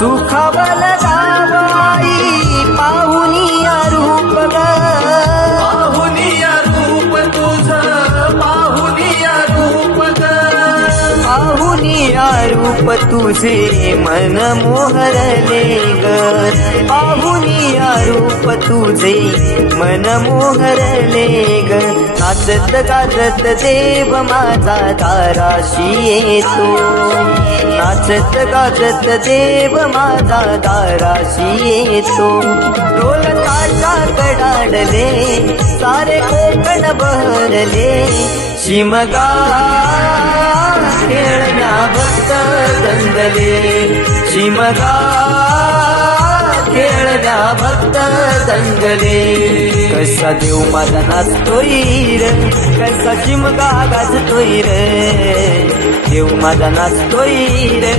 सुखावल जावाई पाहुनिया रूप ग. पाहुनिया रूप तुझ पाहुनिया रूप ग. रूप तुझे मन मोहरले ग. पाहुनिया रूप तुझे मन मोहरले ग. नाचत गाजत देव माझा दाराशी येतो नाचत गाजत देव माझा दाराशी येतो ढोल ताशा कडाडले सारे कोकण बहरले. शिमगा खेळण्या भक्त दंगले. शिमगा खेळण्या भक्त दंगले. कसा देव माझा नाचतोय रे कसा शिमगा गाजतोय रे. देव माझा नाचतोय रे